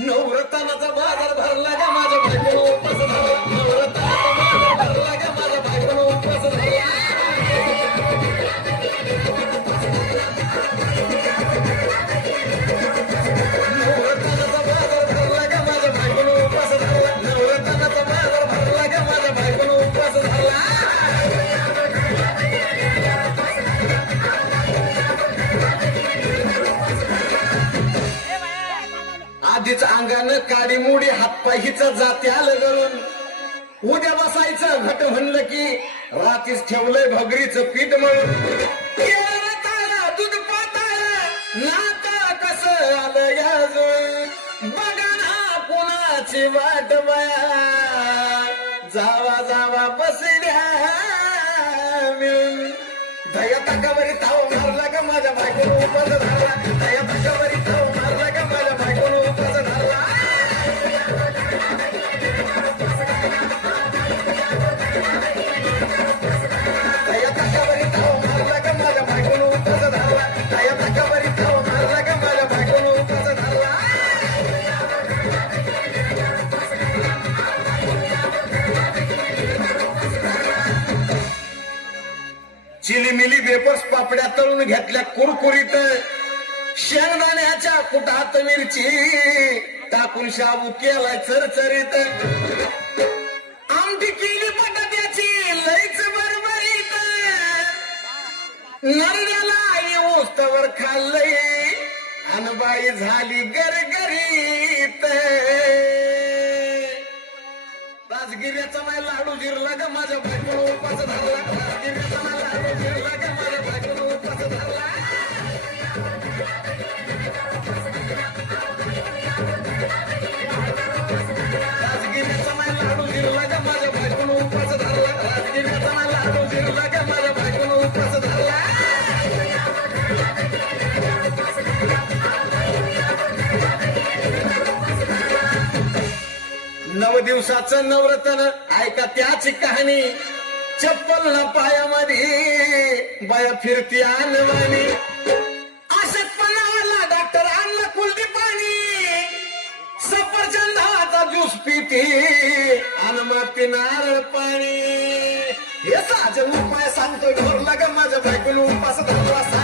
नवरत्नाचा बाजार भरला का माझ्या बायकोनं उपास धरला. नवरत्नाचा बाजार भरला का माझ्या बायकोनं उपास धरला. नवरत्नाचा बाजार भरला का माझ्या बायकोनं उपास धरला. नवरत्नाचा बाजार भरला का माझ्या बायकोनं उपास धरला. आधीच अंगानं काडी मुडी हातपाय हिचं जाते आलं गळून. उद्या बसायचं घट म्हणलं की रात्रीच ठेवलंय भगरीचं पीठ म्हणून. दूध पाताळ नाता कसं आलं याजून. बघा ना कोणाची वाट बया जावा जावा बसल्या मिळून. दया ताकावरी ताव मारला का माझ्या बायकोनं उपास धरला. दया ताकावरी ताव मारला का माझ्या बायकोनं उपास धरला. दया ताकावरी ताव मारला का माझ्या बायकोनं उपास धरला. दया ताकावरी ताव मारला का माझ्या बायकोनं उपास धरला. चिलीमिली वेपर्स पापड्या तळून घेतल्या कुरकुरीत. शेंगदाण्याच्या कुटात मिरची टाकून शाबू केलाय चरचरीत. आमटी केली बटाट्याची लईच बरबरीत. नरड्याला येऊस्तवर खाल्लंय अनबाई झाली गरगरीत. राजगिऱ्याचा माय लाडू जिरला का माझ्या बायकोनं उपास धरला. राजगिऱ्याचा माय लाडू जिरला का माझ्या बायकोनं उपास धरला. राजगिऱ्याचा माय लाडू जिरला का माझ्या बायकोनं उपास धरला. राजगिऱ्याचा माय लाडू जिरला का माझ्या बायकोनं उपास धरला. 9 दिवसाचं नवरत्न ऐका त्याची कहाणी. चप्पल ना पायामध्ये बाया फिरती आणवानी. अशक्तपणाला डॉक्टर आणला कुलदी पाणी. सफरचंदाचा ज्यूस पिती आणि माती नारळ पाणी. हे साजं उपाय सांगतो ढोरला का माझ्या बायकोनं उपास धरला.